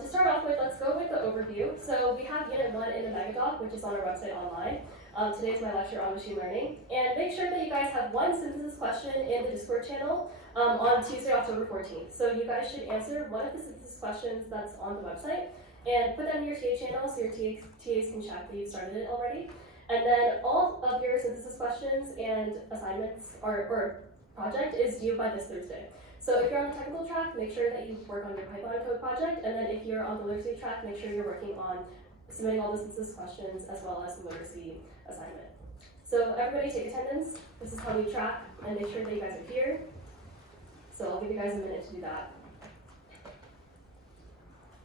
To start off with, let's go with the overview. So we have Unit 1 in the Megadoc, which is on our website online. Today is my lecture on machine learning. And make sure that you guys have one synthesis question in the Discord channel on Tuesday, October 14th. So you guys should answer one of the synthesis questions that's on the website and put them in your TA channel so your TAs can check that you've started it already. And then all of your synthesis questions and assignments or project is due by this Thursday. So if you're on the technical track, make sure that you work on your Python code project, and then if you're on the literacy track, make sure you're working on submitting all the synthesis questions as well as the literacy assignment. So everybody take attendance. This is how we track, and make sure that you guys are here. So I'll give you guys a minute to do that.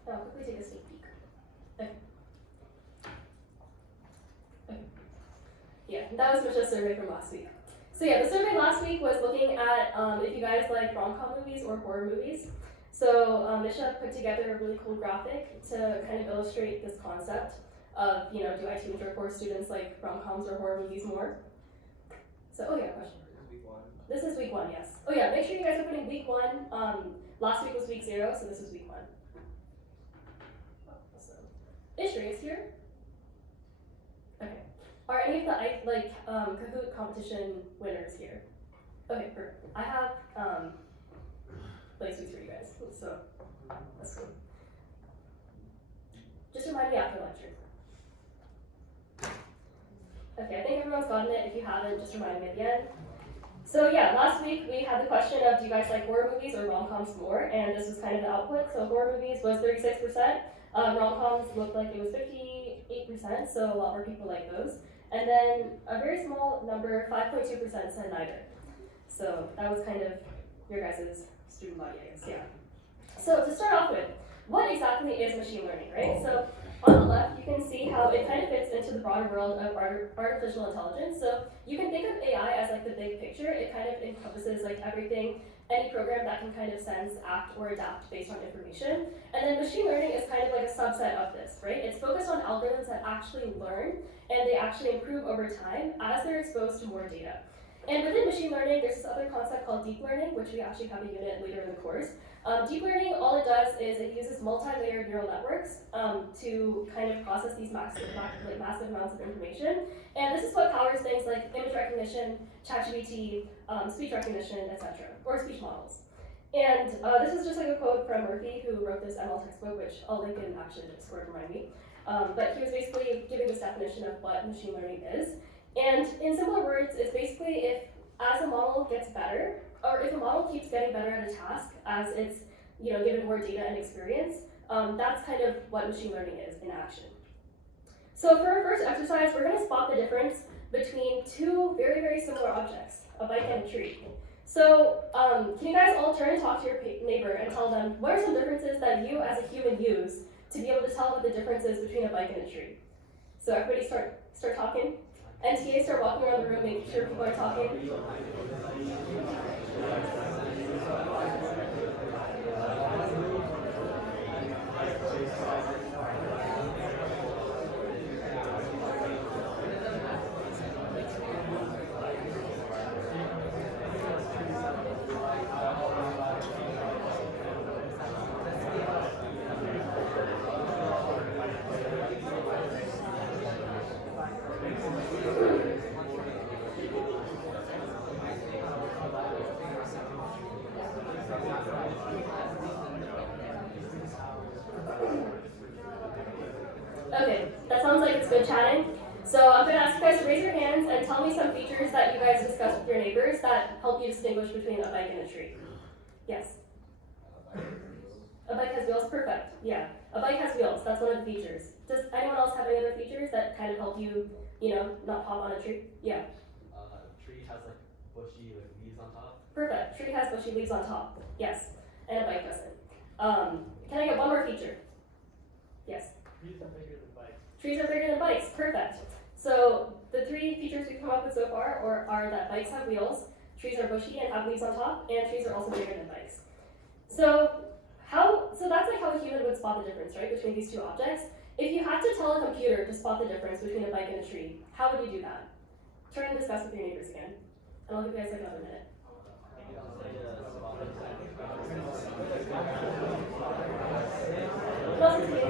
Now, I'll quickly take a sneak peek. Okay. Yeah, that was Michelle's survey from last week. So yeah, the survey last week was looking at if you guys like rom-com movies or horror movies. So Misha put together a really cool graphic to kind of illustrate this concept of, do IT major course students like rom-coms or horror movies more? So, oh yeah, question. This is week 1, yes. Oh yeah, make sure you guys are putting week 1. Last week was week 0, so this is week 1. Awesome. Ishri is here. Okay. Are any of the Kahoot competition winners here? Okay, perfect. I have play suites for you guys, so that's cool. Just remind me after lecture. Okay, I think everyone's gotten it. If you haven't, just remind me at the end. So yeah, last week we had the question of do you guys like horror movies or rom-coms more? And this was kind of the output. So horror movies was 36%. Rom-coms looked like it was 58%, so a lot more people like those. And then a very small number, 5.2% said neither. So that was kind of your guys' student body, I guess, yeah. So to start off with, what exactly is machine learning, right? So on the left, you can see how it kind of fits into the broader world of artificial intelligence. So you can think of AI as like the big picture. It kind of encompasses like everything, any program that can kind of sense, act, or adapt based on information. And then machine learning is kind of like a subset of this, right? It's focused on algorithms that actually learn and they actually improve over time as they're exposed to more data. And within machine learning, there's this other concept called deep learning, which we actually have a unit later in the course. Deep learning, all it does is it uses multi-layered neural networks to kind of process these massive amounts of information. And this is what powers things like image recognition, ChatGPT, speech recognition, etc., or speech models. And this is just like a quote from Murphy, who wrote this ML textbook, which I'll link in actually the Discord, remind me. But he was basically giving this definition of what machine learning is. And in simpler words, it's basically if as a model gets better, or if a model keeps getting better at a task as it's given more data and experience, that's kind of what machine learning is in action. So for our first exercise, we're going to spot the difference between two very, very similar objects, a bike and a tree. So can you guys all turn and talk to your neighbor and tell them what are some differences that you as a human use to be able to tell what the difference is between a bike and a tree? So everybody start talking. NTA start walking around the room, making sure people are talking. Okay, that sounds like it's good chatting. So I'm going to ask you guys to raise your hands and tell me some features that you guys discussed with your neighbors that help you distinguish between a bike and a tree. Yes? A bike has wheels? Perfect. Yeah. A bike has wheels. That's one of the features. Does anyone else have any other features that kind of help you, not hop on a tree? Yeah. Tree has like bushy leaves on top. Perfect. Tree has bushy leaves on top. Yes. And a bike doesn't. Can I get one more feature? Yes. Trees are bigger than bikes. Trees are bigger than bikes. Perfect. So the 3 features we've come up with so far are that bikes have wheels, trees are bushy and have leaves on top, and trees are also bigger than bikes. So that's like how a human would spot the difference, right, between these two objects. If you had to tell a computer to spot the difference between a bike and a tree, how would you do that? Try and discuss with your neighbors again. And I'll give you guys like another minute. Lots of things.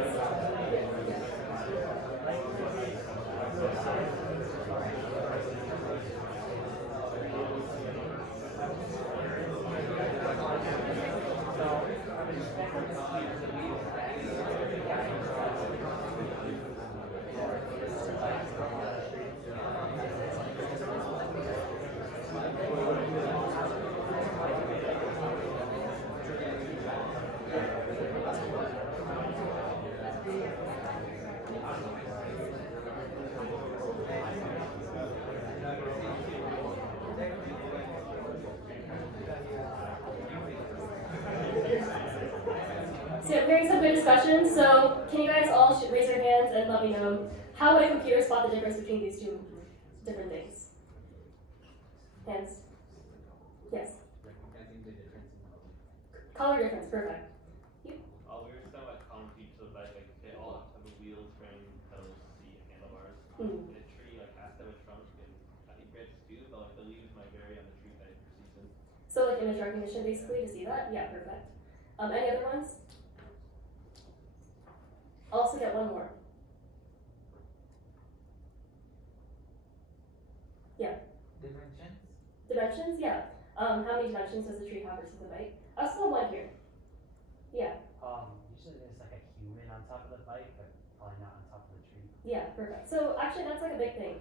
So I'm hearing some good discussion. So can you guys all raise your hands and let me know how would a computer spot the difference between these two different things? Hands. Yes. Recognizing the difference in color. Color difference. Perfect. We were just talking about common features of like they all have a wheel, frame, pedals, seat, and handlebars. Mm. In a tree like has to have a trunk, and I think branches do, but like the leaves might vary on the tree type per season. So like image recognition basically to see that? Yeah, perfect. Any other ones? I'll also get one more. Yeah. Dimensions? Dimensions? Yeah. How many dimensions does the tree have versus the bike? I also have one here. Yeah. Usually there's like a human on top of the bike, but probably not on top of the tree. Yeah, perfect. So actually that's like a big thing.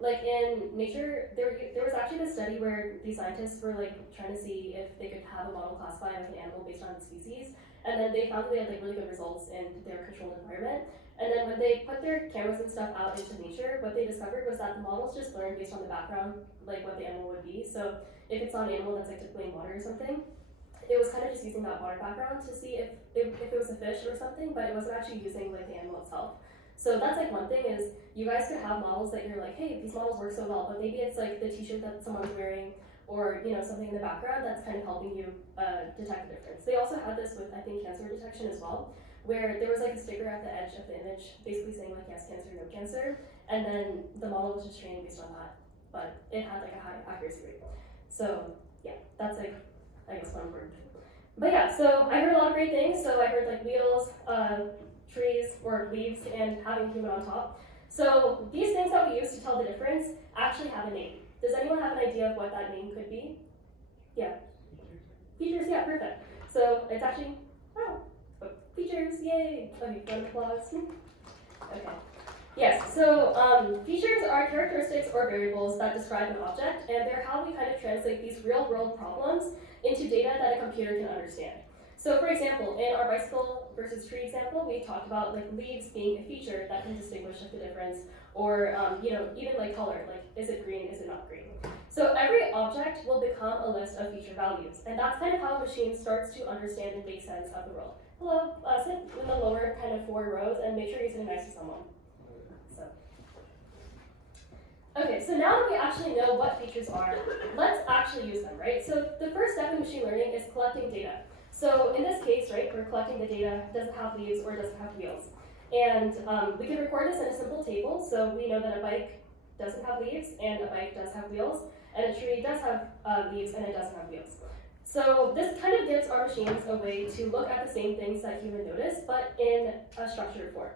Like in nature, there was actually this study where these scientists were like trying to see if they could have a model classify like an animal based on its species, and then they found that they had like really good results in their controlled environment. And then when they put their cameras and stuff out into nature, what they discovered was that the models just learned based on the background, like what the animal would be. So if it's on an animal that's like typically in water or something, it was kind of just using that water background to see if it was a fish or something, but it wasn't actually using like the animal itself. So that's like one thing is you guys could have models that you're like, hey, these models work so well, but maybe it's like the t-shirt that someone's wearing or something in the background that's kind of helping you detect the difference. They also had this with I think cancer detection as well, where there was like a sticker at the edge of the image basically saying like yes cancer, no cancer, and then the model was just trained based on that, but it had like a high accuracy rate. So yeah, that's like I guess one word. But yeah, so I heard a lot of great things. So I heard like wheels, trees or leaves, and having human on top. So these things that we use to tell the difference actually have a name. Does anyone have an idea of what that name could be? Yeah. Features, yeah, perfect. So it's actually, features, yay. Okay, one applause. Okay. Yes, so features are characteristics or variables that describe an object, and they're how we kind of translate these real world problems into data that a computer can understand. So for example, in our bicycle versus tree example, we talked about like leaves being a feature that can distinguish the difference, or even like color, like is it green, is it not green? So every object will become a list of feature values, and that's kind of how a machine starts to understand and make sense of the world. Hello, sit in the lower kind of 4 rows and make sure you're sitting next to someone. Okay, so now that we actually know what features are, let's actually use them, right? So the first step in machine learning is collecting data. So in this case, right, we're collecting the data, does it have leaves or does it have wheels? And we can record this in a simple table, so we know that a bike doesn't have leaves and a bike does have wheels, and a tree does have leaves and it doesn't have wheels. So this kind of gives our machines a way to look at the same things that humans notice, but in a structured form.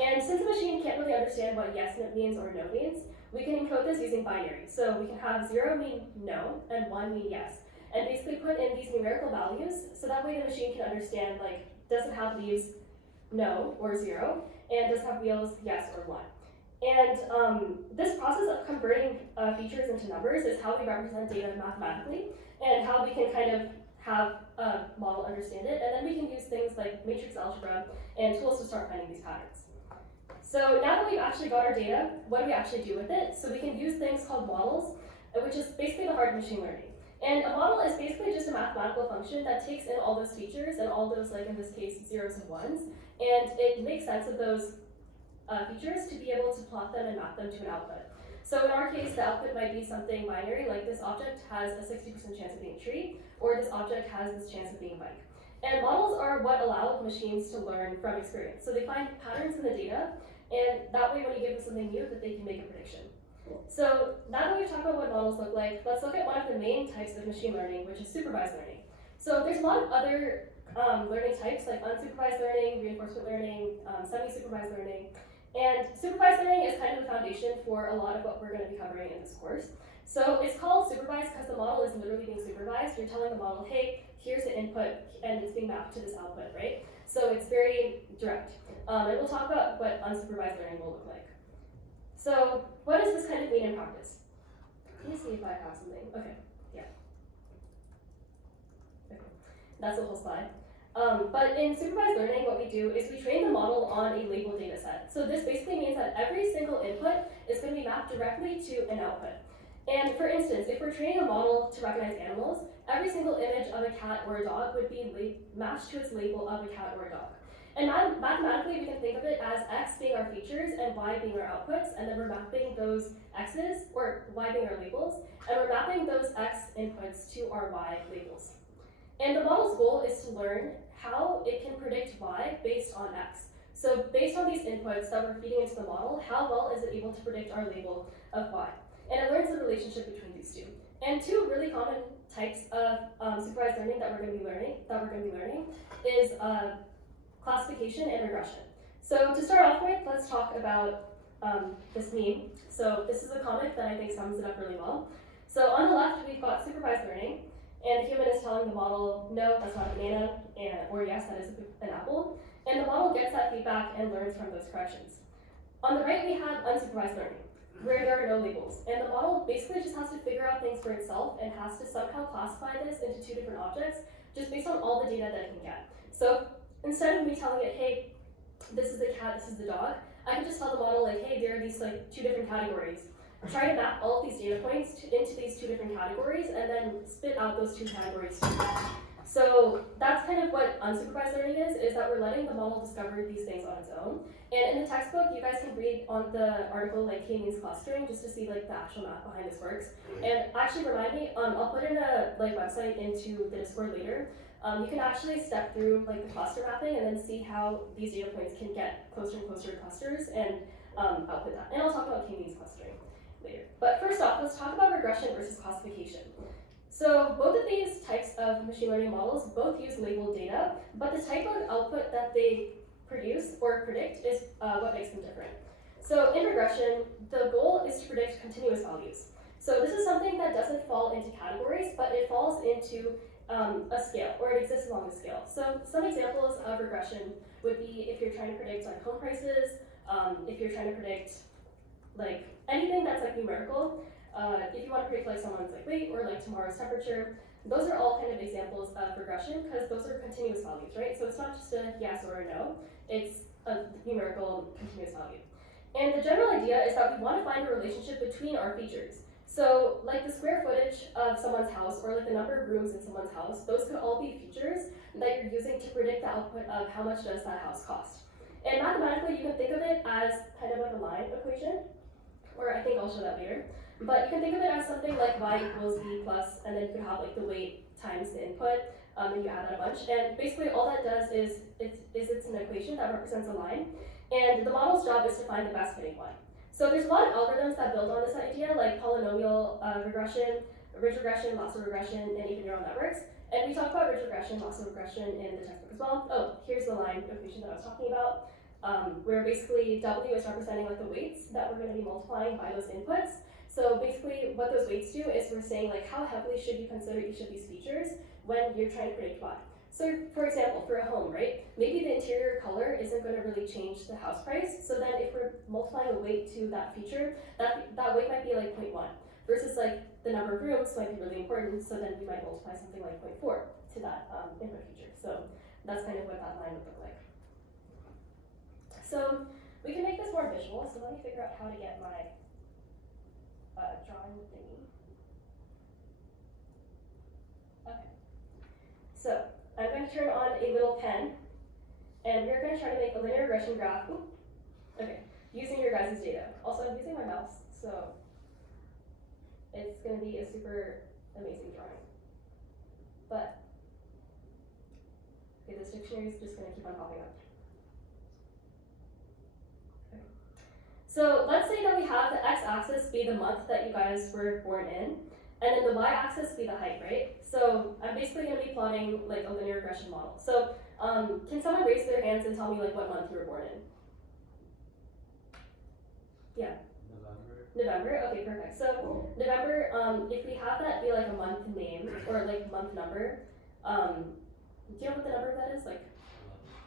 And since the machine can't really understand what yes means or no means, we can encode this using binary. So we can have 0 mean no and 1 mean yes. And basically put in these numerical values so that way the machine can understand like, does it have leaves, no or 0, and does it have wheels, yes or 1. And this process of converting features into numbers is how we represent data mathematically and how we can kind of have a model understand it. And then we can use things like matrix algebra and tools to start finding these patterns. So now that we've actually got our data, what do we actually do with it? So we can use things called models, which is basically the heart of machine learning. And a model is basically just a mathematical function that takes in all those features and all those, like in this case, zeros and ones, and it makes sense of those features to be able to plot them and map them to an output. So in our case, the output might be something binary, like this object has a 60% chance of being a tree, or this object has this chance of being a bike. And models are what allow machines to learn from experience. So they find patterns in the data, and that way when you give them something new, that they can make a prediction. So now that we've talked about what models look like, let's look at one of the main types of machine learning, which is supervised learning. So there's a lot of other learning types like unsupervised learning, reinforcement learning, semi-supervised learning. And supervised learning is kind of the foundation for a lot of what we're going to be covering in this course. So it's called supervised because the model is literally being supervised. You're telling the model, hey, here's the input, and it's being mapped to this output, right? So it's very direct. And we'll talk about what unsupervised learning will look like. So what does this kind of mean in practice? Let me see if I have something. Okay, yeah. Okay, that's the whole slide. But in supervised learning, what we do is we train the model on a labeled data set. So this basically means that every single input is going to be mapped directly to an output. And for instance, if we're training a model to recognize animals, every single image of a cat or a dog would be matched to its label of a cat or a dog. And mathematically, we can think of it as x being our features and y being our outputs, and then we're mapping those x's, or y being our labels, and we're mapping those x inputs to our y labels. And the model's goal is to learn how it can predict y based on x. So based on these inputs that we're feeding into the model, how well is it able to predict our label of y? And it learns the relationship between these two. And two really common types of supervised learning that we're going to be learning is classification and regression. So to start off with, let's talk about this meme. So this is a comic that I think sums it up really well. So on the left, we've got supervised learning, and the human is telling the model, no, that's not a banana, or yes, that is an apple. And the model gets that feedback and learns from those corrections. On the right, we have unsupervised learning, where there are no labels. And the model basically just has to figure out things for itself and has to somehow classify this into two different objects just based on all the data that it can get. So instead of me telling it, hey, this is the cat, this is the dog, I can just tell the model, like, hey, there are these like two different categories. Try to map all of these data points into these two different categories and then spit out those two categories. So that's kind of what unsupervised learning is that we're letting the model discover these things on its own. And in the textbook, you guys can read on the article like K means clustering just to see like the actual math behind this works. And actually remind me, I'll put in a website into the Discord later. You can actually step through like the cluster mapping and then see how these data points can get closer and closer to clusters and output that. And I'll talk about K means clustering later. But first off, let's talk about regression versus classification. So both of these types of machine learning models both use labeled data, but the type of output that they produce or predict is what makes them different. So in regression, the goal is to predict continuous values. So this is something that doesn't fall into categories, but it falls into a scale, or it exists along a scale. So some examples of regression would be if you're trying to predict like home prices, if you're trying to predict like anything that's like numerical, if you want to predict like someone's like weight or like tomorrow's temperature, those are all kind of examples of regression because those are continuous values, right? So it's not just a yes or a no, it's a numerical continuous value. And the general idea is that we want to find a relationship between our features. So like the square footage of someone's house or like the number of rooms in someone's house, those could all be features that you're using to predict the output of how much does that house cost. And mathematically, you can think of it as kind of like a line equation, or I think I'll show that later. But you can think of it as something like y equals b plus, and then you could have like the weight times the input, and you add that a bunch. And basically all that does is it's an equation that represents a line, and the model's job is to find the best fitting one. So there's a lot of algorithms that build on this idea, like polynomial regression, ridge regression, lasso regression, and even neural networks. And we talk about ridge regression, lasso regression in the textbook as well. Oh, here's the line equation that I was talking about, where basically W is representing like the weights that we're going to be multiplying by those inputs. So basically what those weights do is we're saying like how heavily should you consider each of these features when you're trying to predict y. So for example, for a home, right, maybe the interior color isn't going to really change the house price. So then if we're multiplying a weight to that feature, that weight might be like 0.1 versus like the number of rooms might be really important. So then we might multiply something like 0.4 to that input feature. So that's kind of what that line would look like. So we can make this more visual. So let me figure out how to get my drawing thingy. Okay. So I'm going to turn on a little pen, and we're going to try to make a linear regression graph. Ooh. Okay, using your guys' data. Also, I'm using my mouse, so it's going to be a super amazing drawing. But okay, this dictionary is just going to keep on popping up. So let's say that we have the x-axis be the month that you guys were born in, and then the y-axis be the height, right? So I'm basically going to be plotting like a linear regression model. So can someone raise their hands and tell me like what month you were born in? Yeah. November, okay, perfect. So November, if we have that be like a month name or like month number, do you know what the number of that is? Like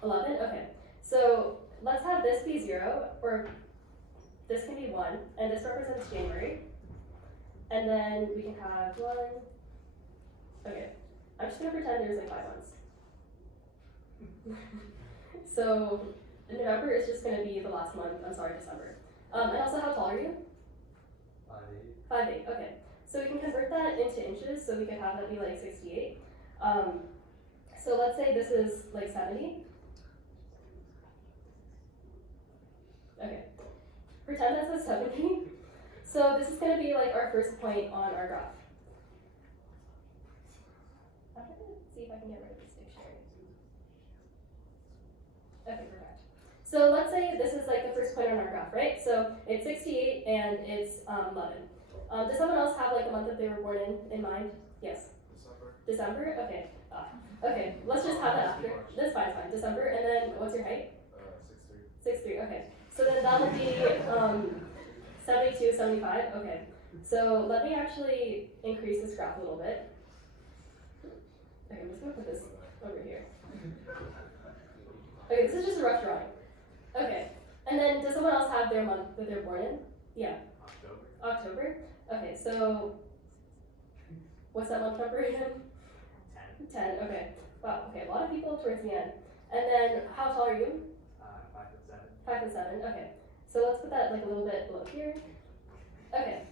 11? Okay. So let's have this be 0, or this can be 1, and this represents January. And then we can have 1. Okay. I'm just gonna pretend there's like 5 months. So November is just gonna be the last month. I'm sorry, December. And also, how tall are you? 5'8". 5'8", okay. So we can convert that into inches, so we could have that be like 68. So let's say this is like 70. Okay. Pretend that's a 70. So this is going to be like our first point on our graph. I'm going to see if I can get rid of this dictionary. Okay, perfect. So let's say this is like the first point on our graph, right? So it's 68 and it's 11. Does someone else have like a month that they were born in mind? Yes. December? Okay. Okay, let's just have that after. That's fine, fine. December, and then what's your height? 6'3". 6'3", okay. So then that would be 72, 75, okay. So let me actually increase this graph a little bit. Okay, I'm just gonna put this over here. Okay, this is just a rough drawing. Okay, and then does someone else have their month that they're born in? Yeah. October? Okay, so what's that month number again? 10, okay. Wow, okay, a lot of people towards the end. And then, how tall are you? 5'7". 5'7", okay. So let's put that like a little bit below here. Okay.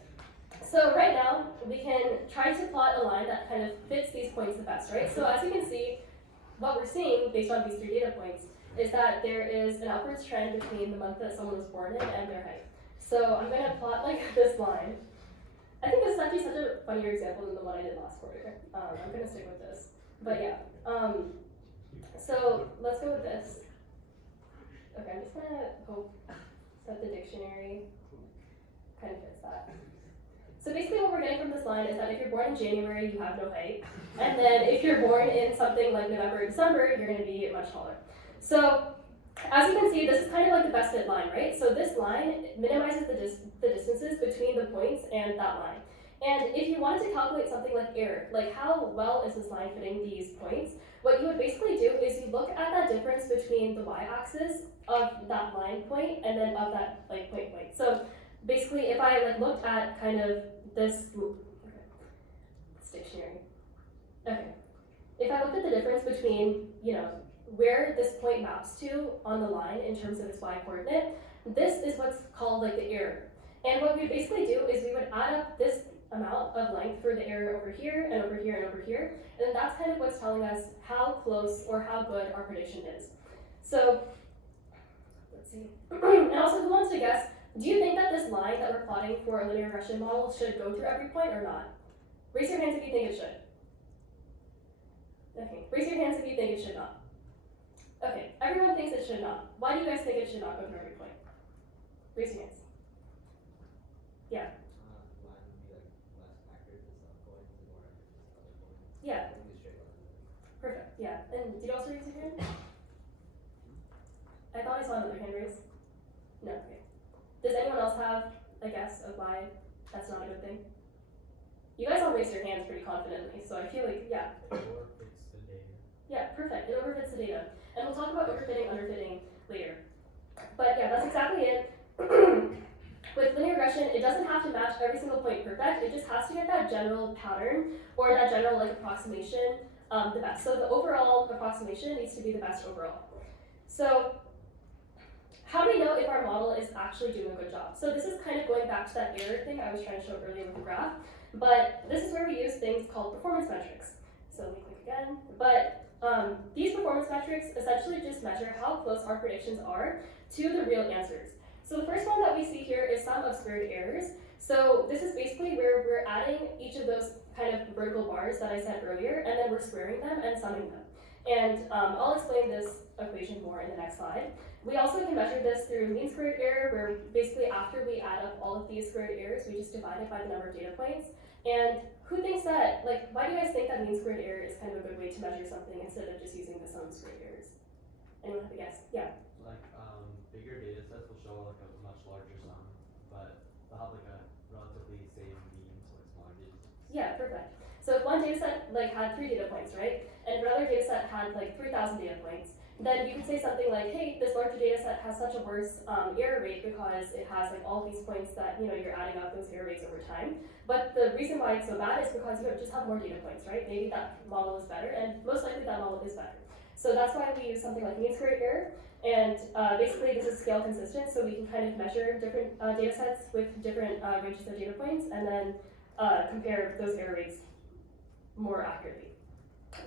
So right now, we can try to plot a line that kind of fits these points the best, right? So as you can see, what we're seeing based on these 3 data points is that there is an upwards trend between the month that someone was born in and their height. So I'm going to plot like this line. I think this is actually such a funnier example than the one I did last quarter. I'm going to stick with this. But yeah, so let's go with this. Okay, I'm just going to hope that the dictionary kind of fits that. So basically what we're getting from this line is that if you're born in January, you have no height. And then if you're born in something like November or December, you're going to be much taller. So as you can see, this is kind of like the best fit line, right? So this line minimizes the distances between the points and that line. And if you wanted to calculate something like error, like how well is this line fitting these points, what you would basically do is you look at that difference between the y-axis of that line point and then of that like point. So basically, if I like looked at kind of this dictionary, okay, if I looked at the difference between, you know, where this point maps to on the line in terms of its y-coordinate, this is what's called like the error. And what we would basically do is we would add up this amount of length for the error over here and over here and over here, and then that's kind of what's telling us how close or how good our prediction is. So, let's see. And also, who wants to guess, do you think that this line that we're plotting for a linear regression model should go through every point or not? Raise your hands if you think it should. Okay, raise your hands if you think it should not. Okay, everyone thinks it should not. Why do you guys think it should not go through every point? Raise your hands. Yeah. Yeah. Perfect, yeah. And did you also raise your hand? I thought I saw another hand raised. No, okay. Does anyone else have a guess of why that's not a good thing? You guys all raised your hands pretty confidently, so I feel like, yeah. Overfits the data. Yeah, perfect. It overfits the data. And we'll talk about overfitting, underfitting later. But yeah, that's exactly it. With linear regression, it doesn't have to match every single point perfect. It just has to get that general pattern or that general like approximation the best. So the overall approximation needs to be the best overall. So how do we know if our model is actually doing a good job? So this is kind of going back to that error thing I was trying to show earlier with the graph. But this is where we use things called performance metrics. So let me click again. But these performance metrics essentially just measure how close our predictions are to the real answers. So the first one that we see here is sum of squared errors. So this is basically where we're adding each of those kind of vertical bars that I said earlier, and then we're squaring them and summing them. And I'll explain this equation more in the next slide. We also can measure this through mean squared error, where basically after we add up all of these squared errors, we just divide it by the number of data points. And who thinks that, like, why do you guys think that mean squared error is kind of a good way to measure something instead of just using the sum of squared errors? Anyone have a guess? Yeah. Like, bigger data sets will show like a much larger sum, but they'll have like a relatively same mean to like smaller data sets. Yeah, perfect. So if one data set like had 3 data points, right, and another data set had like 3,000 data points, then you can say something like, hey, this larger data set has such a worse error rate because it has like all these points that you're adding up those error rates over time. But the reason why it's so bad is because you just have more data points, right? Maybe that model is better, and most likely that model is better. So that's why we use something like mean squared error. And basically this is scale consistent, so we can kind of measure different data sets with different ranges of data points and then compare those error rates more accurately.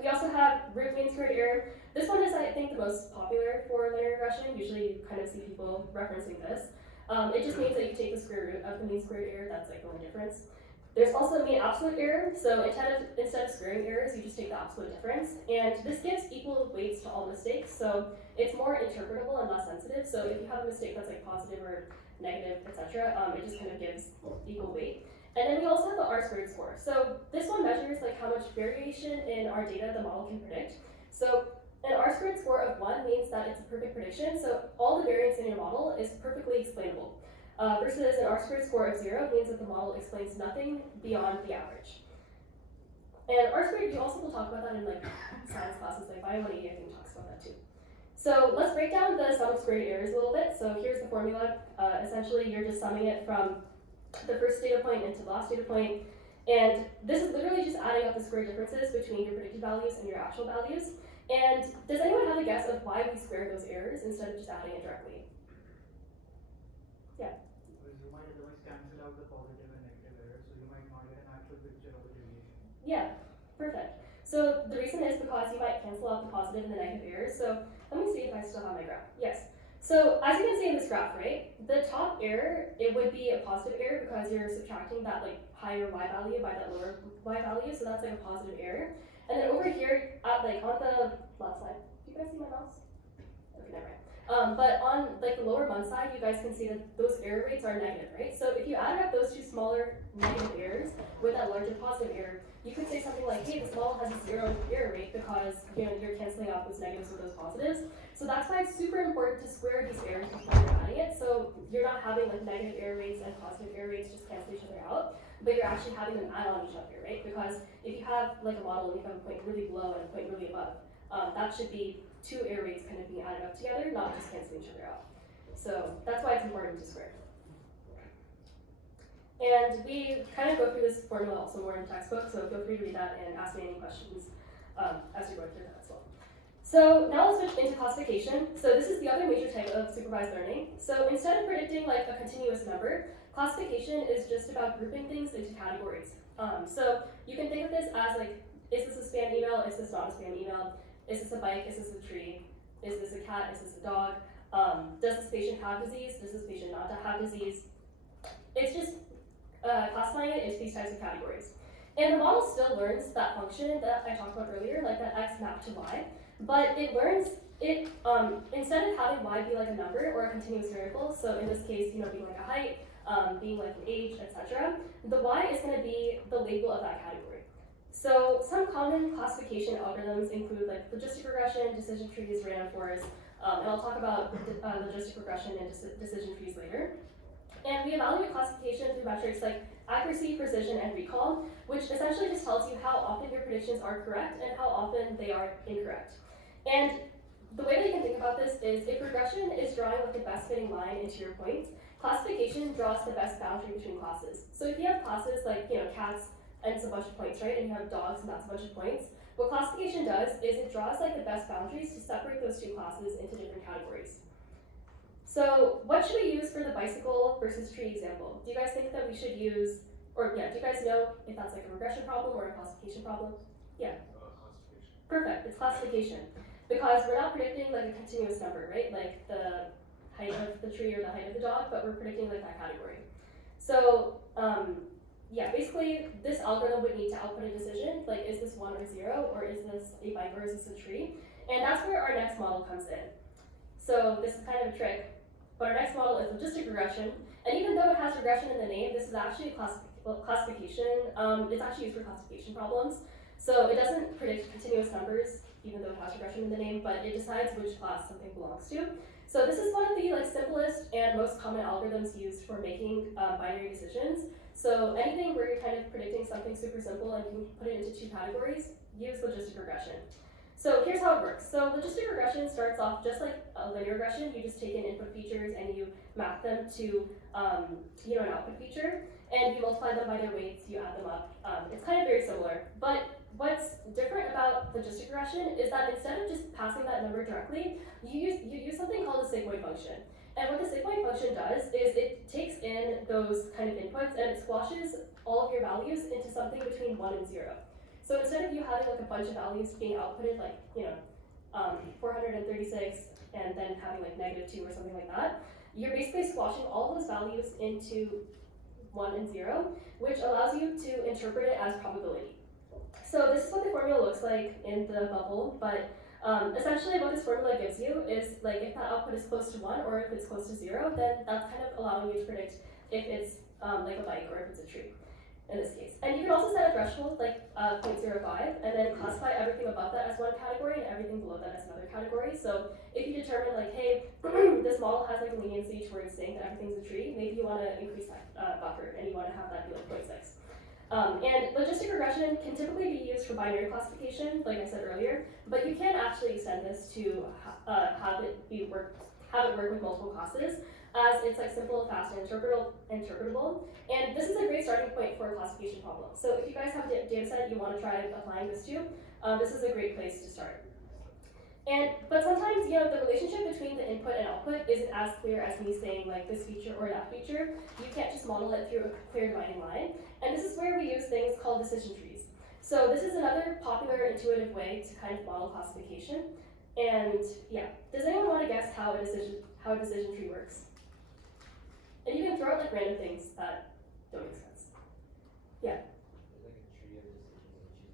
We also have root mean squared error. This one is, I think, the most popular for linear regression. Usually you kind of see people referencing this. It just means that you take the square root of the mean squared error. That's like the only difference. There's also mean absolute error. So instead of squaring errors, you just take the absolute difference. And this gives equal weights to all mistakes. So it's more interpretable and less sensitive. So if you have a mistake that's like positive or negative, etc., it just kind of gives equal weight. And then we also have the R-squared score. So this one measures like how much variation in our data the model can predict. So an R-squared score of 1 means that it's a perfect prediction. So all the variance in your model is perfectly explainable. Versus an R-squared score of 0 means that the model explains nothing beyond the average. And R-squared, you also will talk about that in like science classes, like Bio 180 I think talks about that too. So let's break down the sum of squared errors a little bit. So here's the formula. Essentially, you're just summing it from the first data point into the last data point. And this is literally just adding up the square differences between your predicted values and your actual values. And does anyone have a guess of why we square those errors instead of just adding it directly? Yeah. Because you might otherwise cancel out the positive and negative errors, so you might not get an actual picture of the deviation. Yeah, perfect. So the reason is because you might cancel out the positive and the negative errors. So let me see if I still have my graph. Yes. So as you can see in this graph, right, the top error, it would be a positive error because you're subtracting that like higher y value by that lower y value, so that's like a positive error. And then over here, at like on the left side, do you guys see my mouse? Okay, never mind. But on like the lower one side, you guys can see that those error rates are negative, right? So if you added up those two smaller negative errors with that larger positive error, you could say something like, hey, this model has a 0 error rate because you're canceling out those negatives with those positives. So that's why it's super important to square these errors before you're adding it. So you're not having like negative error rates and positive error rates just cancel each other out, but you're actually having them add on each other, right? Because if you have like a model and you have a point really below and a point really above, that should be 2 error rates kind of being added up together, not just canceling each other out. So that's why it's important to square. And we kind of go through this formula also more in the textbook, so feel free to read that and ask me any questions as you're going through that as well. So now let's switch into classification. So this is the other major type of supervised learning. So instead of predicting like a continuous number, classification is just about grouping things into categories. So you can think of this as like, is this a spam email? Is this not a spam email? Is this a bike? Is this a tree? Is this a cat? Is this a dog? Does this patient have disease? Does this patient not have disease? It's just classifying it into these types of categories. And the model still learns that function that I talked about earlier, like that x mapped to y, but it learns it, instead of having y be like a number or a continuous variable, so in this case, being like a height, being like an age, etc., the y is going to be the label of that category. So some common classification algorithms include like logistic regression, decision trees, random forest, and I'll talk about logistic regression and decision trees later. And we evaluate classification through metrics like accuracy, precision, and recall, which essentially just tells you how often your predictions are correct and how often they are incorrect. And the way that you can think about this is if regression is drawing like the best fitting line into your points, classification draws the best boundary between classes. So if you have classes like cats and it's a bunch of points, right, and you have dogs and that's a bunch of points, what classification does is it draws like the best boundaries to separate those two classes into different categories. So what should we use for the bicycle versus tree example? Do you guys think that we should use, or yeah, do you guys know if that's like a regression problem or a classification problem? Yeah. Classification. Perfect, it's classification. Because we're not predicting like a continuous number, right? Like the height of the tree or the height of the dog, but we're predicting like that category. So yeah, basically this algorithm would need to output a decision, like is this 1 or 0, or is this a bike or is this a tree? And that's where our next model comes in. So this is kind of a trick. But our next model is logistic regression, and even though it has regression in the name, this is actually classification. It's actually used for classification problems. So it doesn't predict continuous numbers, even though it has regression in the name, but it decides which class something belongs to. So this is one of the simplest and most common algorithms used for making binary decisions. So anything where you're kind of predicting something super simple and you can put it into two categories, use logistic regression. So here's how it works. So logistic regression starts off just like a linear regression. You just take in input features and you map them to an output feature, and you multiply them by their weights, you add them up. It's kind of very similar, but what's different about logistic regression is that instead of just passing that number directly, you use something called a sigmoid function. And what the sigmoid function does is it takes in those kind of inputs and it squashes all of your values into something between 1 and 0. So instead of you having like a bunch of values being outputted, like 436, and then having like -2 or something like that, you're basically squashing all those values into 1 and 0, which allows you to interpret it as probability. So this is what the formula looks like in the bubble, but essentially what this formula gives you is like if that output is close to 1 or if it's close to 0, then that's kind of allowing you to predict if it's like a bike or if it's a tree in this case. And you can also set a threshold like 0.05 and then classify everything above that as one category and everything below that as another category. So if you determine like, hey, this model has like a leniency towards saying that everything's a tree, maybe you want to increase that buffer and you want to have that be like 0.6. And logistic regression can typically be used for binary classification, like I said earlier, but you can actually extend this to have it work with multiple classes, as it's like simple, fast, and interpretable. And this is a great starting point for a classification problem. So if you guys have a data set you want to try applying this to, this is a great place to start. But sometimes, the relationship between the input and output isn't as clear as me saying like this feature or that feature. You can't just model it through a clear dividing line. And this is where we use things called decision trees. So this is another popular intuitive way to kind of model classification. And yeah, does anyone want to guess how a decision tree works? And you can throw out like random things that don't make sense. Yeah. There's like a tree of decisions and choose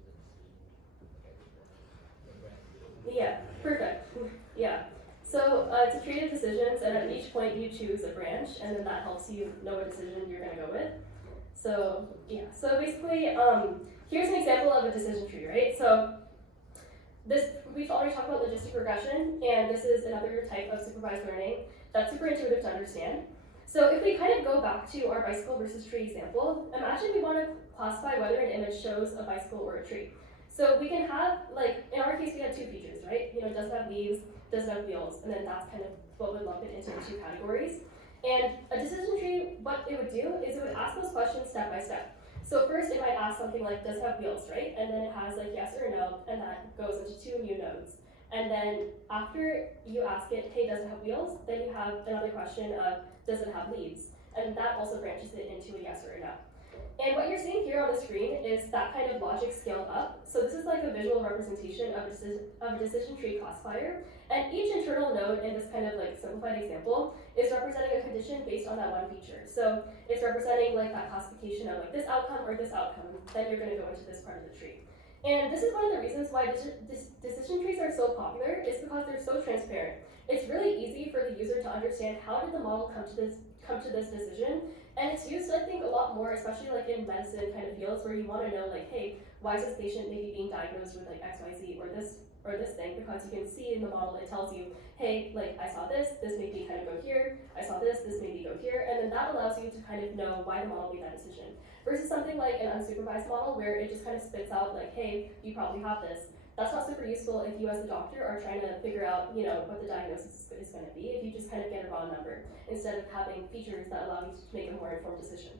the decision. Yeah, perfect. Yeah. So it's a tree of decisions, and at each point you choose a branch, and then that helps you know what decision you're going to go with. So yeah. So basically, here's an example of a decision tree, right? So we've already talked about logistic regression, and this is another type of supervised learning that's super intuitive to understand. So if we kind of go back to our bicycle versus tree example, imagine we want to classify whether an image shows a bicycle or a tree. So we can have, like, in our case, we had two features, right? Does it have leaves, does it have wheels, and then that's kind of what would lump it into the two categories. And a decision tree, what it would do is it would ask those questions step by step. So first it might ask something like, does it have wheels, right? And then it has like yes or no, and that goes into two new nodes. And then after you ask it, hey, does it have wheels? Then you have another question of, does it have leaves? And that also branches it into a yes or a no. And what you're seeing here on the screen is that kind of logic scaled up. So this is like a visual representation of a decision tree classifier. And each internal node in this kind of like simplified example is representing a condition based on that one feature. So it's representing like that classification of like this outcome or this outcome. Then you're going to go into this part of the tree. And this is one of the reasons why decision trees are so popular, is because they're so transparent. It's really easy for the user to understand how did the model come to this decision, and it's used, I think, a lot more, especially like in medicine kind of fields where you want to know like, hey, why is this patient maybe being diagnosed with like XYZ or this thing, because you can see in the model it tells you, hey, like I saw this made me kind of go here, I saw this made me go here, and then that allows you to kind of know why the model made that decision. Versus something like an unsupervised model where it just kind of spits out like, hey, you probably have this. That's not super useful if you as a doctor are trying to figure out, what the diagnosis is going to be, if you just kind of get a raw number, instead of having features that allow you to make a more informed decision.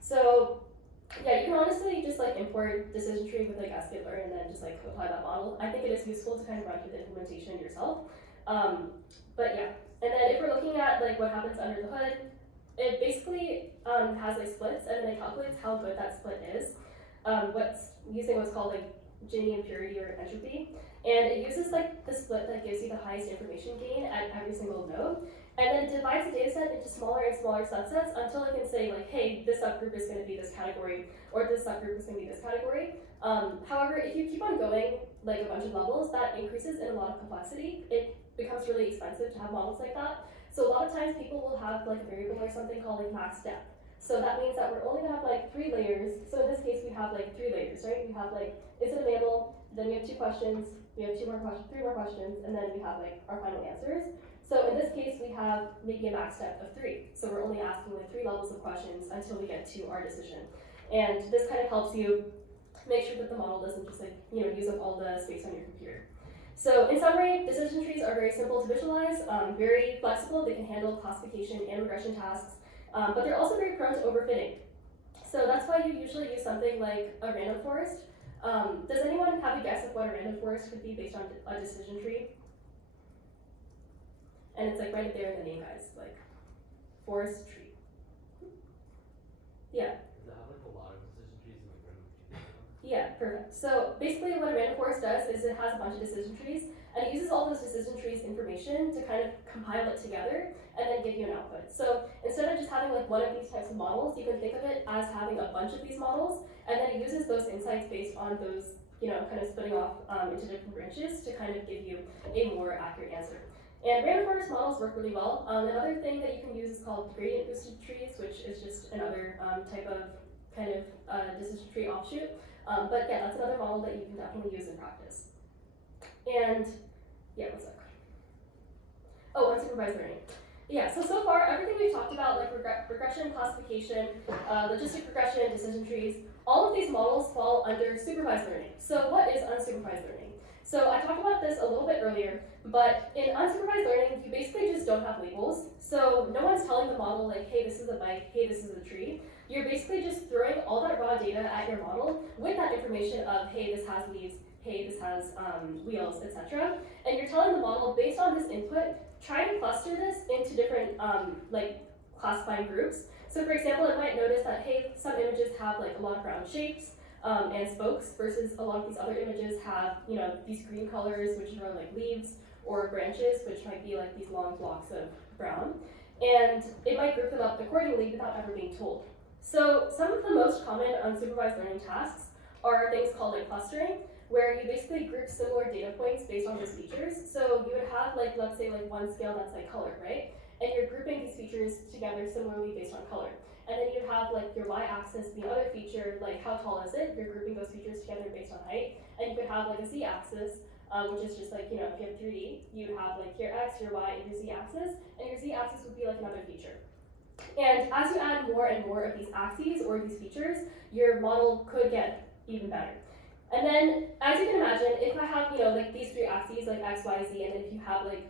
So yeah, you can honestly just like import decision tree with like sklearn and then just like apply that model. I think it is useful to kind of run through the implementation yourself. But yeah, and then if we're looking at like what happens under the hood, it basically has like splits, and then it calculates how good that split is. Using what's called like Gini impurity or entropy, and it uses like the split that gives you the highest information gain at every single node, and then it divides the dataset into smaller and smaller subsets until it can say like, hey, this subgroup is going to be this category, or this subgroup is going to be this category. However, if you keep on going like a bunch of levels, that increases in a lot of complexity. It becomes really expensive to have models like that. So a lot of times people will have like a variable or something called like max depth. So that means that we're only gonna have like 3 layers. So in this case, we have like 3 layers, right? We have like, is it a mammal? Then we have 2 questions. We have 3 more questions, and then we have like our final answers. So in this case, we have maybe a max depth of 3. So we're only asking like 3 levels of questions until we get to our decision. And this kind of helps you make sure that the model doesn't just like, use up all the space on your computer. So in summary, decision trees are very simple to visualize, very flexible. They can handle classification and regression tasks, but they're also very prone to overfitting. So that's why you usually use something like a random forest. Does anyone have a guess of what a random forest could be based on a decision tree? And it's like right there in the name, guys, like forest tree. Yeah. Does it have like a lot of decision trees and like random trees? Yeah, perfect. So basically what a random forest does is it has a bunch of decision trees, and it uses all those decision trees information to kind of compile it together and then give you an output. So instead of just having like one of these types of models, you can think of it as having a bunch of these models, and then it uses those insights based on those, kind of splitting off into different branches to kind of give you a more accurate answer. And random forest models work really well. Another thing that you can use is called gradient boosted trees, which is just another type of kind of decision tree offshoot. But yeah, that's another model that you can definitely use in practice. And yeah, what's that? Oh, unsupervised learning. Yeah, so far everything we've talked about, like regression, classification, logistic regression, decision trees, all of these models fall under supervised learning. So what is unsupervised learning? So I talked about this a little bit earlier, but in unsupervised learning, you basically just don't have labels. So no one's telling the model like, hey, this is a bike, hey, this is a tree. You're basically just throwing all that raw data at your model with that information of, hey, this has leaves, hey, this has wheels, etc. And you're telling the model, based on this input, try to cluster this into different like classifying groups. So for example, it might notice that, hey, some images have like a lot of round shapes and spokes versus a lot of these other images have, these green colors, which are like leaves, or branches, which might be like these long blocks of brown. And it might group them up accordingly without ever being told. So some of the most common unsupervised learning tasks are things called like clustering, where you basically group similar data points based on those features. So you would have like, let's say like one scale that's like color, right? And you're grouping these features together similarly based on color. And then you have like your y-axis, the other feature, like how tall is it? You're grouping those features together based on height. And you could have like a z-axis, which is just like, if you have 3D, you'd have like your x, your y, and your z-axis. And your z-axis would be like another feature. And as you add more and more of these axes or these features, your model could get even better. And then, as you can imagine, if I have, like these 3 axes, like x, y, z, and then if you have like,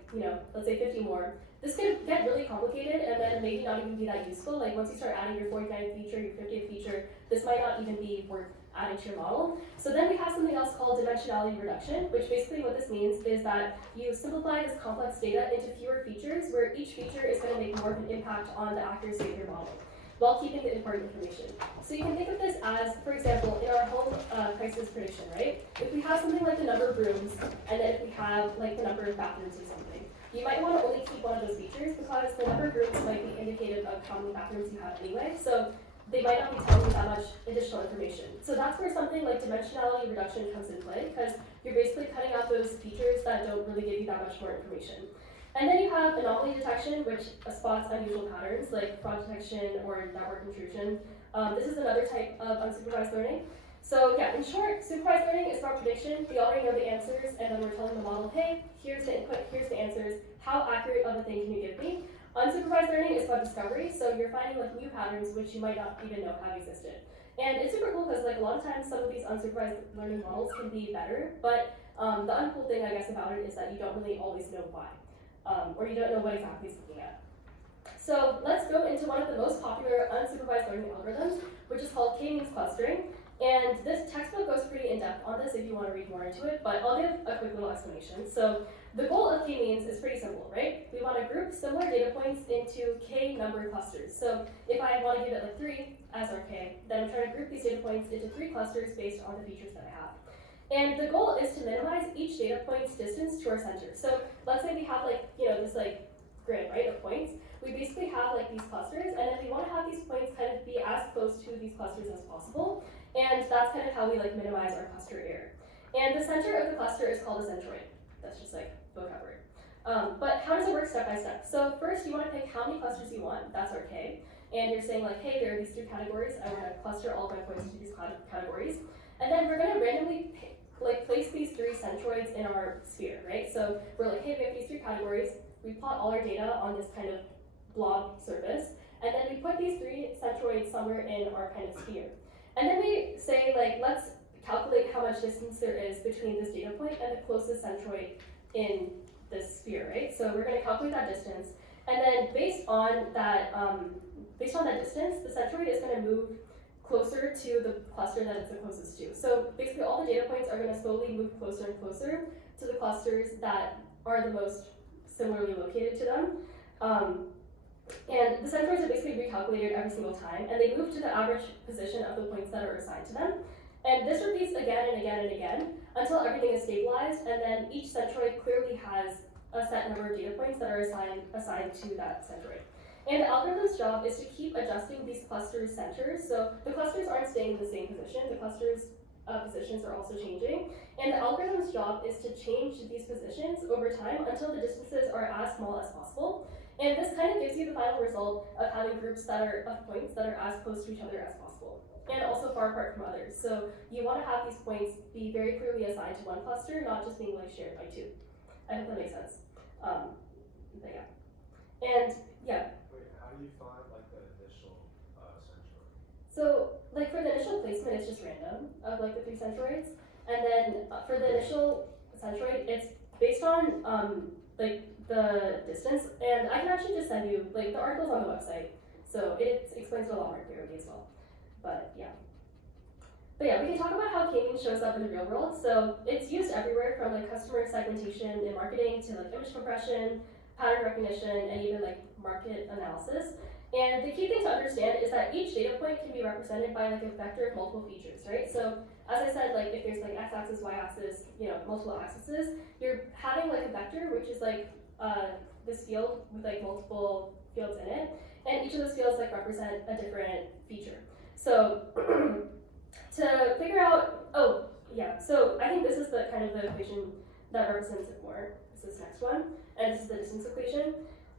let's say 50 more, this could get really complicated and then maybe not even be that useful. Like once you start adding your 49th feature, your 50th feature, this might not even be worth adding to your model. So then we have something else called dimensionality reduction, which basically what this means is that you simplify this complex data into fewer features where each feature is going to make more of an impact on the accuracy of your model, while keeping the important information. So you can think of this as, for example, in our home crisis prediction, right? If we have something like the number of rooms, and then if we have like the number of bathrooms or something, you might want to only keep one of those features because the number of rooms might be indicative of how many bathrooms you have anyway, so they might not be telling you that much additional information. So that's where something like dimensionality reduction comes in play, because you're basically cutting out those features that don't really give you that much more information. And then you have anomaly detection, which spots unusual patterns like fraud detection or network intrusion. This is another type of unsupervised learning. So yeah, in short, supervised learning is about prediction. We already know the answers, and then we're telling the model, hey, here's the input, here's the answers. How accurate of a thing can you give me? Unsupervised learning is about discovery, so you're finding like new patterns which you might not even know have existed. And it's super cool because like a lot of times some of these unsupervised learning models can be better, but the uncool thing I guess about it is that you don't really always know why. Or you don't know what exactly it's looking at. So let's go into one of the most popular unsupervised learning algorithms, which is called k-means clustering. And this textbook goes pretty in-depth on this if you want to read more into it, but I'll give a quick little explanation. So the goal of k-means is pretty simple, right? We want to group similar data points into k number clusters. So if I want to give it like 3 as our k, then I'm trying to group these data points into 3 clusters based on the features that I have. And the goal is to minimize each data point's distance to our center. So let's say we have like, this like grid, right, of points. We basically have like these clusters, and then we want to have these points kind of be as close to these clusters as possible. And that's kind of how we like minimize our cluster error. And the center of the cluster is called a centroid. That's just like vocab word. But how does it work step by step? So first you want to pick how many clusters you want, that's our k. and you're saying like, hey, there are these 3 categories, I want to cluster all of my points into these categories, and then we're going to randomly place these 3 centroids in our sphere, right? So we're like, hey, we have these 3 categories, we plot all our data on this kind of blob surface, and then we put these 3 centroids somewhere in our kind of sphere. And then we say, like, let's calculate how much distance there is between this data point and the closest centroid in this sphere, right? So we're going to calculate that distance, and then based on that distance, the centroid is going to move closer to the cluster that it's the closest to. So basically, all the data points are going to slowly move closer and closer to the clusters that are the most similarly located to them. And the centroids are basically recalculated every single time, and they move to the average position of the points that are assigned to them. And this repeats again and again and again until everything is stabilized, and then each centroid clearly has a set number of data points that are assigned to that centroid. And the algorithm's job is to keep adjusting these clusters' centers. So the clusters aren't staying in the same position, the clusters' positions are also changing. And the algorithm's job is to change these positions over time until the distances are as small as possible. And this kind of gives you the final result of having groups that are of points that are as close to each other as possible, and also far apart from others. So you want to have these points be very clearly assigned to one cluster, not just being like shared by 2. I hope that makes sense. But yeah. And yeah. Wait, how do you find like the initial centroid? So like for the initial placement, it's just random of like the 3 centroids, and then for the initial centroid, it's based on like the distance, and I can actually just send you like the article's on the website, so it explains it a lot more clearly as well. But yeah, we can talk about how k-means shows up in the real world. So it's used everywhere from like customer segmentation in marketing to like image compression, pattern recognition, and even like market analysis. And the key thing to understand is that each data point can be represented by like a vector of multiple features, right? So as I said, like if there's like x-axis, y-axis, multiple axes, you're having like a vector which is like this field with like multiple fields in it, and each of those fields like represent a different feature. So to figure out, so I think this is the kind of the equation that represents it more. This is the next one, and this is the distance equation.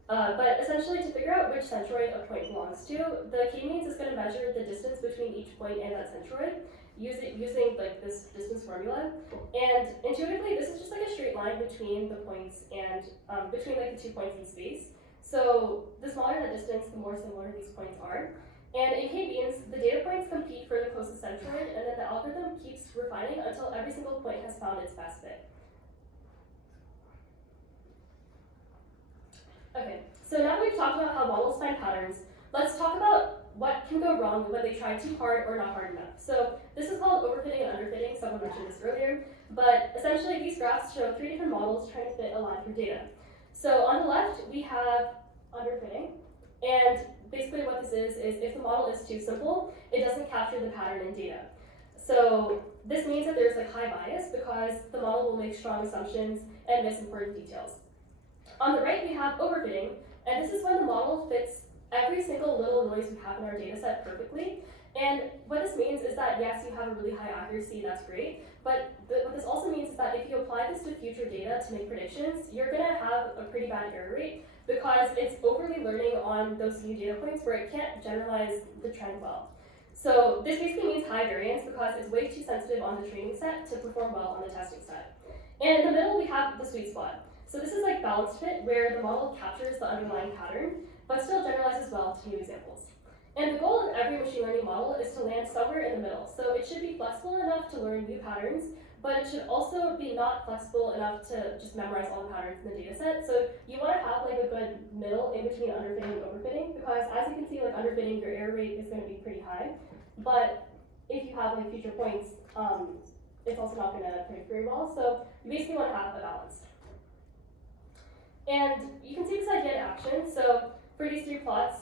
But essentially, to figure out which centroid a point belongs to, the k-means is going to measure the distance between each point and that centroid using like this distance formula. And intuitively, this is just like a straight line between the points and between like the 2 points in space. So the smaller the distance, the more similar these points are. And in k-means, the data points compete for the closest centroid, and then the algorithm keeps refining until every single point has found its best fit. Okay, so now that we've talked about how models find patterns, let's talk about what can go wrong when they try too hard or not hard enough. So this is called overfitting and underfitting. Someone mentioned this earlier, but essentially these graphs show 3 different models trying to fit a line through data. So on the left, we have underfitting, and basically what this is if the model is too simple, it doesn't capture the pattern in data. So this means that there's like high bias because the model will make strong assumptions and miss important details. On the right, we have overfitting, and this is when the model fits every single little noise we have in our data set perfectly. And what this means is that yes, you have a really high accuracy, that's great, but what this also means is that if you apply this to future data to make predictions, you're gonna have a pretty bad error rate because it's overly learning on those new data points where it can't generalize the trend well. So this basically means high variance because it's way too sensitive on the training set to perform well on the testing set. And in the middle, we have the sweet spot. So this is like balanced fit, where the model captures the underlying pattern, but still generalizes well to new examples. And the goal of every machine learning model is to land somewhere in the middle. So it should be flexible enough to learn new patterns, but it should also be not flexible enough to just memorize all the patterns in the data set. So you want to have like a good middle in between underfitting and overfitting, because as you can see, like underfitting, your error rate is going to be pretty high. But if you have like future points, it's also not going to predict very well. So you basically want to have a balance. And you can see this idea in action. So for these 3 plots,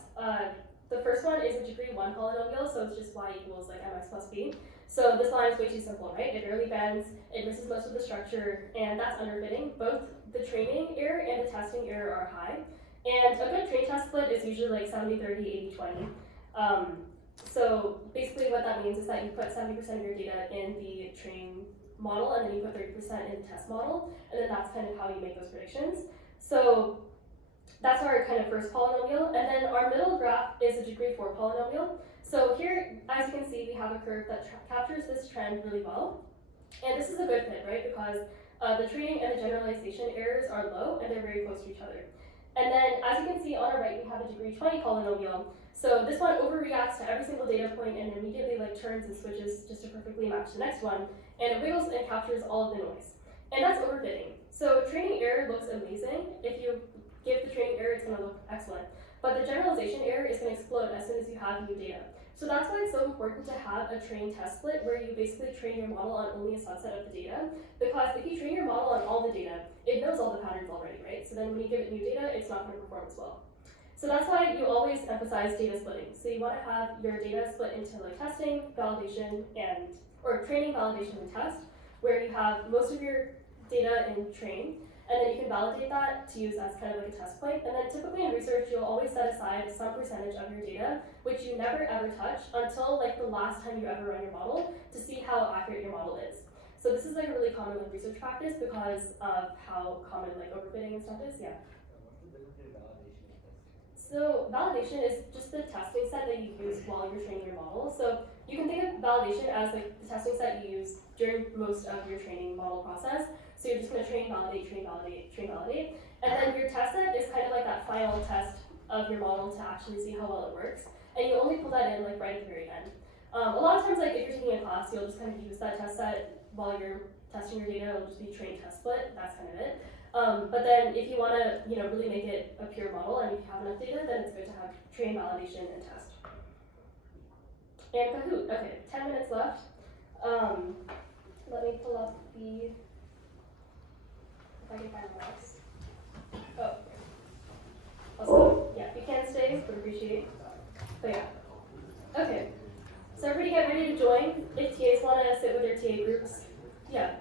the first one is a degree 1 polynomial, so it's just y equals like mx plus b. So this line is way too simple, right? It barely bends, it misses most of the structure, and that's underfitting. Both the training error and the testing error are high. And a good train test split is usually like 70-30, 80-20. So basically what that means is that you put 70% of your data in the train model, and then you put 30% in the test model, and then that's kind of how you make those predictions. So that's our kind of first polynomial, and then our middle graph is a degree 4 polynomial. So here, as you can see, we have a curve that captures this trend really well. And this is a good fit, right? Because the training and the generalization errors are low and they're very close to each other. And then, as you can see on our right, we have a degree 20 polynomial. So this one overreacts to every single data point and immediately turns and switches just to perfectly match the next one. And it wiggles and captures all of the noise. And that's overfitting. So training error looks amazing. If you give the training error, it's going to look excellent. But the generalization error is going to explode as soon as you have new data. So that's why it's so important to have a train test split where you basically train your model on only a subset of the data. Because if you train your model on all the data, it knows all the patterns already, right? So then when you give it new data, it's not going to perform as well. So that's why you always emphasize data splitting. So you want to have your data split into like testing, validation, or training, validation, and test, where you have most of your data in train, and then you can validate that to use as kind of like a test point. And then typically in research, you'll always set aside some percentage of your data, which you never ever touch until like the last time you ever run your model to see how accurate your model is. So this is like a really common like research practice because of how common like overfitting and stuff is. Yeah. What's the difference between validation and testing? So validation is just the testing set that you use while you're training your model. So you can think of validation as like the testing set you use during most of your training model process. So you're just going to train, validate, train, validate, train, validate. And then your test set is kind of like that final test of your model to actually see how well it works. And you only pull that in like right at the very end. A lot of times, like if you're taking a class, you'll just kind of use that test set while you're testing your data. It'll just be train, test, split. That's kind of it. But then if you want to, really make it a pure model and if you have enough data, then it's good to have train, validation, and test. And Kahoot. Okay, 10 minutes left. Let me pull up the. If I can find my mouse. Oh. Also, yeah, if you can stay, would appreciate. But yeah. Okay. So everybody get ready to join. If TAs want to sit with their TA groups. Yeah.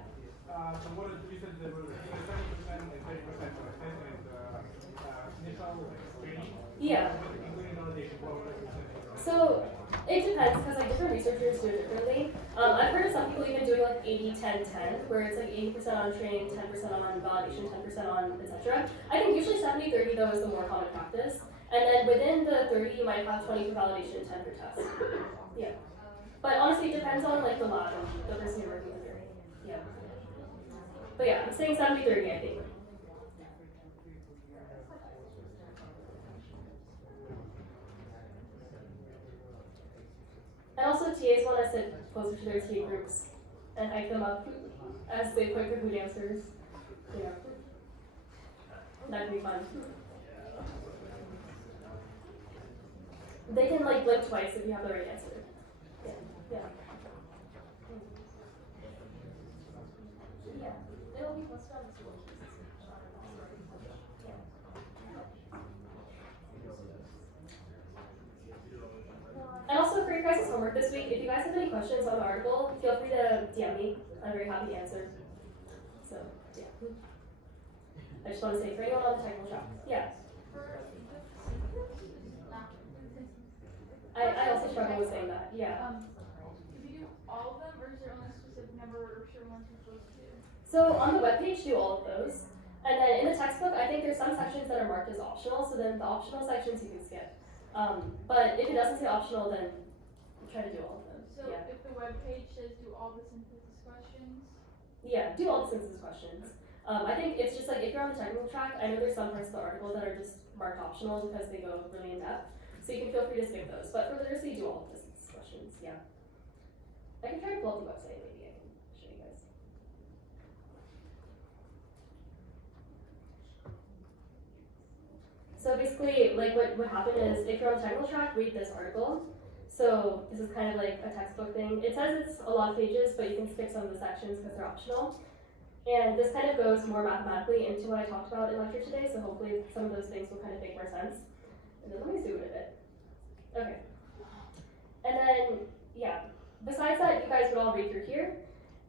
So what you said there was 70% and 30% for test and initial training? Yeah. Including validation, what was the percentage? So it depends because like different researchers do it differently. I've heard of some people even doing like 80-10-10, where it's like 80% on training, 10% on validation, 10% on etc. I think usually 70-30 though is the more common practice. And then within the 30, you might have 20 for validation, 10 for test. Yeah. But honestly, it depends on like the lab and the person you're working with. Yeah. But yeah, I'm saying 70-30, I think. And also TAs want to sit closer to their TA groups and hype them up as they play Kahoot answers. Yeah. That could be fun. They can like blink twice if you have the right answer. Yeah. Yeah. Yeah. It'll be posted on the school. And also for your guys' homework this week, if you guys have any questions on the article, feel free to DM me. I'm very happy to answer. So, yeah. I just want to say for anyone on the technical track. Yeah. I also struggle with saying that. Yeah. If you do all of them, or is there only a specific number or certain ones you're supposed to do? So on the webpage, do all of those. And then in the textbook, I think there's some sections that are marked as optional, so then the optional sections you can skip. But if it doesn't say optional, then try to do all of them. So if the web page says do all the synthesis questions? Yeah, do all the synthesis questions. I think it's just like if you're on the technical track, I know there's some parts of the article that are just marked optional because they go really in depth. So you can feel free to skip those. But for literacy, do all of the synthesis questions. Yeah. I can try to pull up the website maybe. I can show you guys. So basically, like what happened is, if you're on the technical track, read this article. So this is kind of like a textbook thing. It says it's a lot of pages, but you can skip some of the sections because they're optional. And this kind of goes more mathematically into what I talked about in lecture today, so hopefully some of those things will kind of make more sense. And then let me zoom in a bit. Okay. And then, yeah, besides that, you guys would all read through here.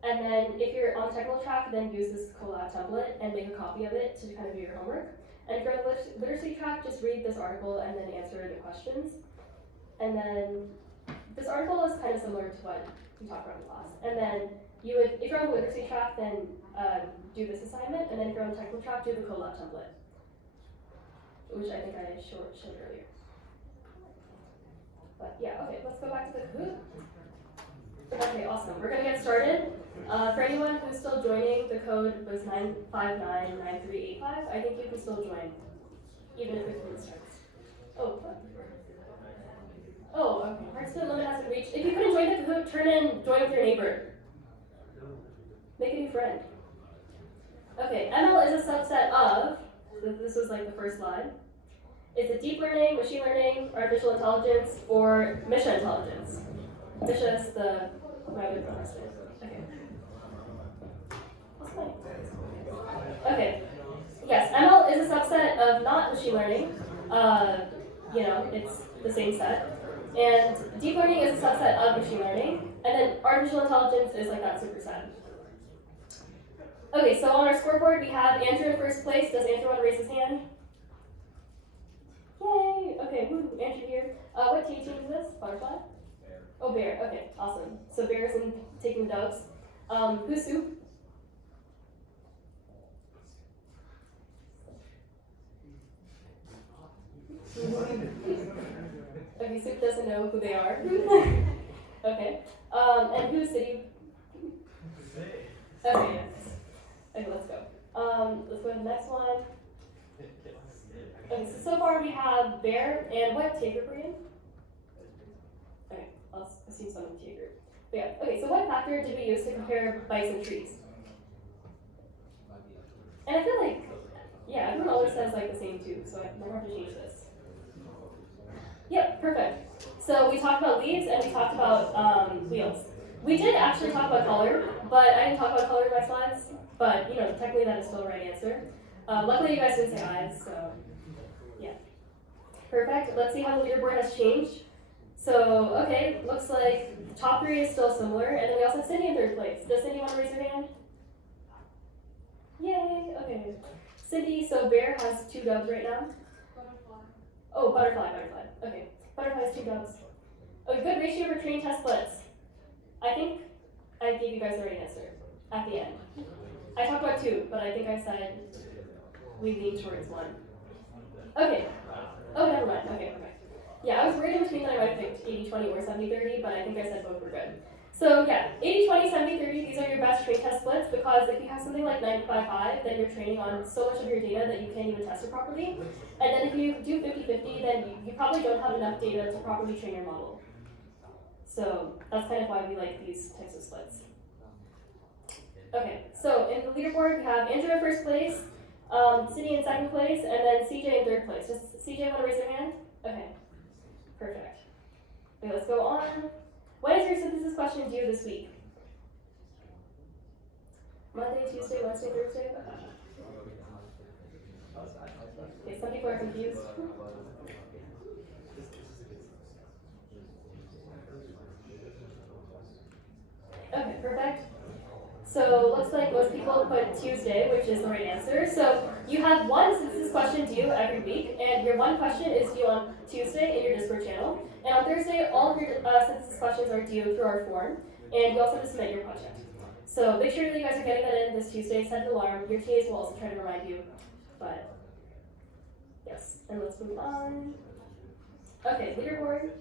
And then if you're on the technical track, then use this collab template and make a copy of it to kind of do your homework. And if you're on the literacy track, just read this article and then answer the questions. And then this article is kind of similar to what we talked about in class. And then you would, if you're on the literacy track, then do this assignment. And then if you're on the technical track, do the collab template. which I think I showed earlier. But yeah, okay, let's go back to the Kahoot. Okay, awesome. We're gonna get started. For anyone who's still joining, the code was 9599385. I think you can still join, even if the Kahoot starts. Oh, what? Oh, okay. Participant limit has been reached. If you couldn't join the Kahoot, join with your neighbor. Make a new friend. Okay, ML is a subset of, this was like the first slide. Is it deep learning, machine learning, artificial intelligence, or Misha intelligence? Misha is the, my other pronounce it. Okay. What's my? Okay. Yes, ML is a subset of not machine learning. It's the same set. And deep learning is a subset of machine learning. And then artificial intelligence is like that superset. Okay, so on our scoreboard we have Andrew in first place. Does Andrew want to raise his hand? Yay! Okay, woo, Andrew here. What team is this? Butterfly? Bear. Oh, Bear. Okay, awesome. So Bear is taking the dubs. Who's Soup? Okay, Soup doesn't know who they are. Okay. And who's City? Okay, yes. Okay, let's go. Let's go to the next one. Okay, so far we have Bear, and what tier group are you in? Okay, I'll assume some of the tier group. But yeah, okay, so what factor did we use to compare bikes and trees? And I feel like, yeah, everyone always says like the same too, so I don't have to change this. Yep, perfect. So we talked about leaves and we talked about wheels. We did actually talk about color, but I didn't talk about color in my slides. But technically that is still the right answer. Luckily you guys didn't say eyes, so yeah. Perfect. Let's see how the leaderboard has changed. So, okay, looks like the top three is still similar, and then we also have Cindy in third place. Does Cindy want to raise her hand? Yay, okay. Cindy, so Bear has 2 dubs right now. Butterfly. Oh, Butterfly. Okay, Butterfly has 2 dubs. Oh, good ratio for train test splits. I think I gave you guys the right answer at the end. I talked about 2, but I think I said we lean towards 1. Okay. Oh, never mind. Okay. Yeah, I was worried in between that I might have picked 80-20 or 70-30, but I think I said both were good. So yeah, 80-20, 70-30, these are your best train test splits because if you have something like 95-5, then you're training on so much of your data that you can't even test it properly. And then if you do 50-50, then you probably don't have enough data to properly train your model. So that's kind of why we like these types of splits. Okay, so in the leaderboard we have Andrew in first place, Cindy in second place, and then CJ in third place. Does CJ want to raise their hand? Okay, perfect. Okay, let's go on. When is your synthesis question due this week? Monday, Tuesday, Wednesday, Thursday? Okay, some people are confused. Okay, perfect. So looks like most people put Tuesday, which is the right answer. So you have one synthesis question due every week, and your one question is due on Tuesday in your Discord channel. And on Thursday, all of your synthesis questions are due through our form, and you also have to submit your project. So make sure that you guys are getting that in this Tuesday, set an alarm. Your TAs will also try to remind you. But yes, and let's move on. Okay, leaderboard.